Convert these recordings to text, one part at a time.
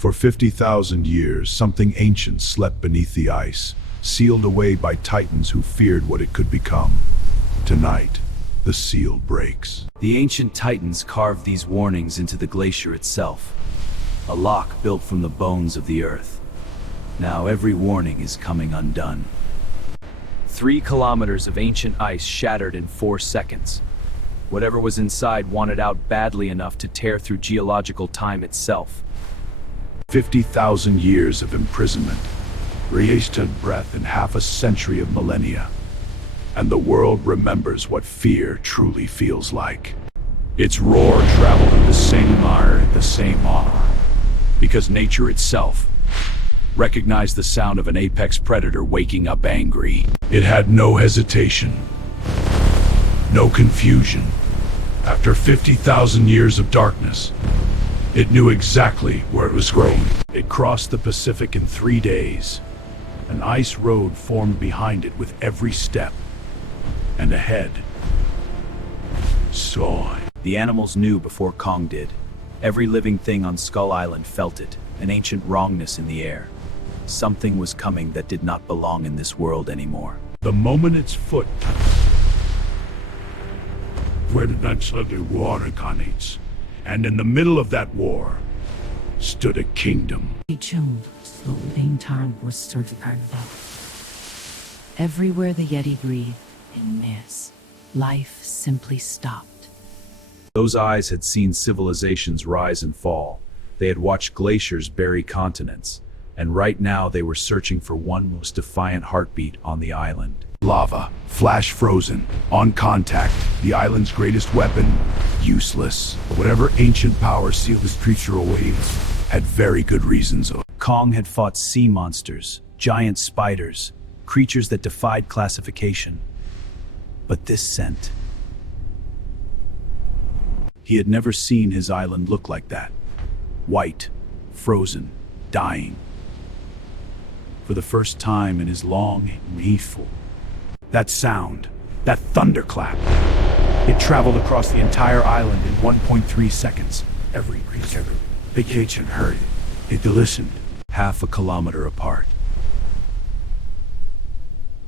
For 50,000 years, something ancient slept beneath the ice, sealed away by titans who feared what it could become. Tonight, the seal breaks. The ancient titans carved these warnings into the glacier itself, a lock built from the bones of the earth. Now every warning is coming undone. 3 kilometers of ancient ice shattered in 4 seconds. Whatever was inside wanted out badly enough to tear through geological time itself. 50,000 years of imprisonment, wasted breath in half a century of millennia. And the world remembers what fear truly feels like. Its roar traveled in the same mire, the same awe. Because nature itself recognized the sound of an apex predator waking up angry. It had no hesitation, no confusion. After 50,000 years of darkness, it knew exactly where it was going. It crossed the Pacific in 3 days. An ice road formed behind it with every step. And ahead, saw it. The animals knew before Kong did. Every living thing on Skull Island felt it, an ancient wrongness in the air. Something was coming that did not belong in this world anymore. The moment its foot where the nuts of the water connects, and in the middle of that war stood a kingdom. Everywhere the Yeti breathed, in this, life simply stopped. Those eyes had seen civilizations rise and fall. They had watched glaciers bury continents. And right now they were searching for one most defiant heartbeat on the island. Lava, flash frozen, on contact, the island's greatest weapon, useless. Whatever ancient power sealed this creature away had very good reasons. Kong had fought sea monsters, giant spiders, creatures that defied classification. But this scent. He had never seen his island look like that. White, frozen, dying. For the first time in his long, hateful. That sound, that thunderclap, it traveled across the entire island in 1.3 seconds. Every creature, big ancient heard it. It listened. Half a kilometer apart.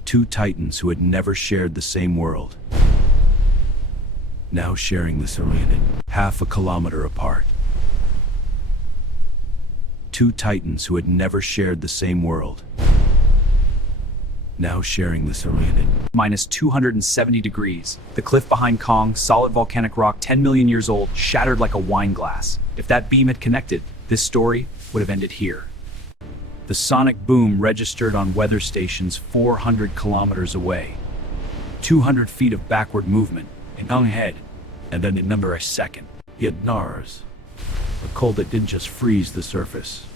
2 titans who had never shared the same world. Now sharing this arena. Half a kilometer apart. 2 titans who had never shared the same world. Now sharing this arena. Minus 270 degrees. The cliff behind Kong, solid volcanic rock 10 million years old, shattered like a wine glass. If that beam had connected, this story would have ended here. The sonic boom registered on weather stations 400 kilometers away. 200 feet of backward movement in Kong head, and then in under a second. Yet Nars, a cold that didn't just freeze the surface.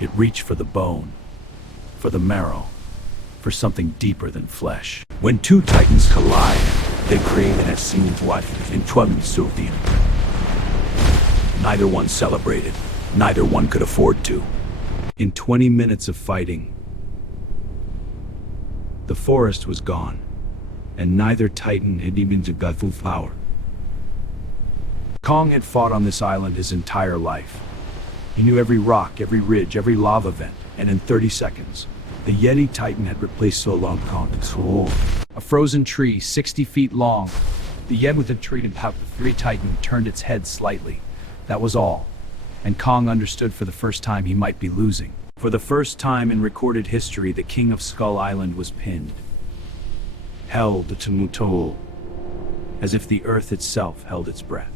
It reached for the bone, for the marrow, for something deeper than flesh. When 2 titans collide, they create a scene of what in Soviet. Neither one celebrated, neither one could afford to. In 20 minutes of fighting, the forest was gone, and neither titan had even got full power. Kong had fought on this island his entire life. He knew every rock, every ridge, every lava vent, and in 30 seconds, the Yeti Titan had replaced so long Kong's whole. A frozen tree 60 feet long. The Yeti with a tree and the 3 Titan turned its head slightly. That was all. And Kong understood for the first time he might be losing. For the first time in recorded history, the king of Skull Island was pinned. Held to Mutol, as if the earth itself held its breath.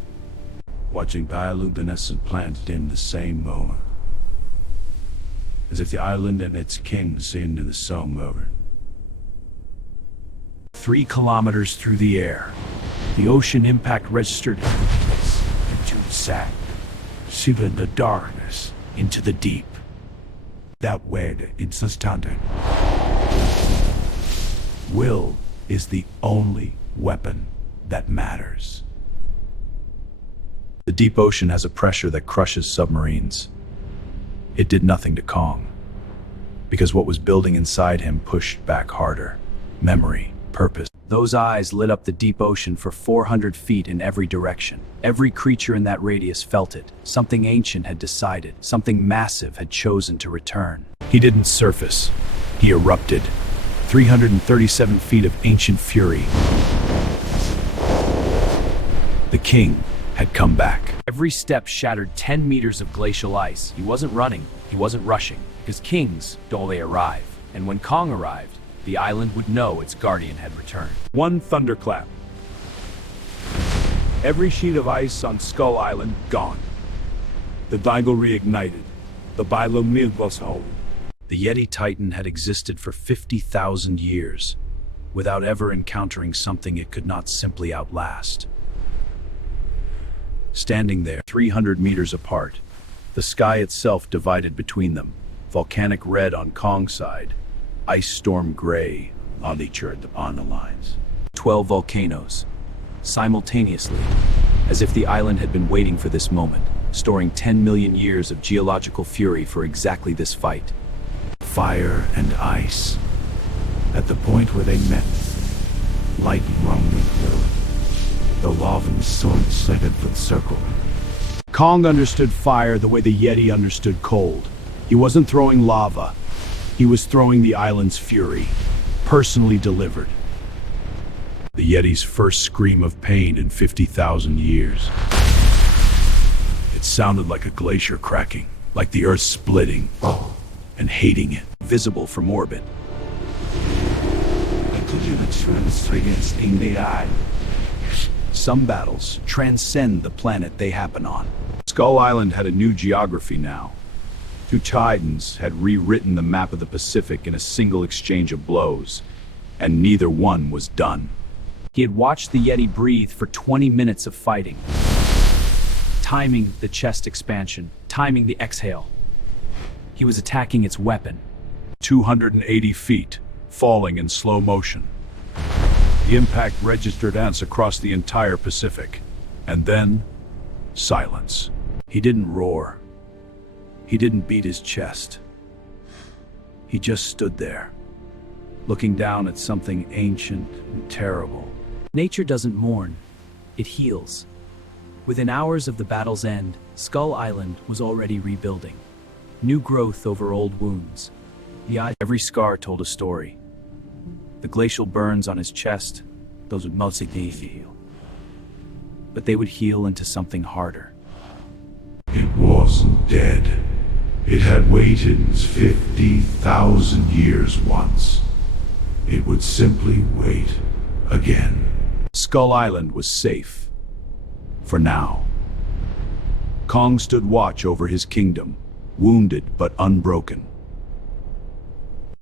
Watching bioluminescent plants in the same moment. As if the island and its king seemed in the same moment. 3 kilometers through the air, the ocean impact registered into sat, seeping the darkness into the deep. That way, it's astounding. Will is the only weapon that matters. The deep ocean has a pressure that crushes submarines. It did nothing to Kong, because what was building inside him pushed back harder. Memory, purpose. Those eyes lit up the deep ocean for 400 feet in every direction. Every creature in that radius felt it. Something ancient had decided. Something massive had chosen to return. He didn't surface. He erupted. 337 feet of ancient fury. The king had come back. Every step shattered 10 meters of glacial ice. He wasn't running, he wasn't rushing, because kings don't they arrive. And when Kong arrived, the island would know its guardian had returned. One thunderclap. Every sheet of ice on Skull Island gone. The Daigel reignited. The Bilomil was home. The Yeti Titan had existed for 50,000 years, without ever encountering something it could not simply outlast. Standing there, 300 meters apart, the sky itself divided between them, volcanic red on Kong's side, ice storm gray on each of the lines. 12 volcanoes, simultaneously, as if the island had been waiting for this moment, storing 10 million years of geological fury for exactly this fight. Fire and ice. At the point where they met, light rumbling through. The lava sword set in the circle. Kong understood fire the way the Yeti understood cold. He wasn't throwing lava. He was throwing the island's fury, personally delivered. The Yeti's first scream of pain in 50,000 years. It sounded like a glacier cracking, like the earth splitting, and hating it, visible from orbit. Some battles transcend the planet they happen on. Skull Island had a new geography now. Two titans had rewritten the map of the Pacific in a single exchange of blows, and neither one was done. He had watched the Yeti breathe for 20 minutes of fighting, timing the chest expansion, timing the exhale. He was attacking its weapon. 280 feet, falling in slow motion. The impact registered ants across the entire Pacific. And then, silence. He didn't roar. He didn't beat his chest. He just stood there, looking down at something ancient and terrible. Nature doesn't mourn, it heals. Within hours of the battle's end, Skull Island was already rebuilding. New growth over old wounds. Every scar told a story. The glacial burns on his chest, those would mostly heal. But they would heal into something harder. It wasn't dead. It had waited 50,000 years once. It would simply wait again. Skull Island was safe. For now. Kong stood watch over his kingdom, wounded but unbroken.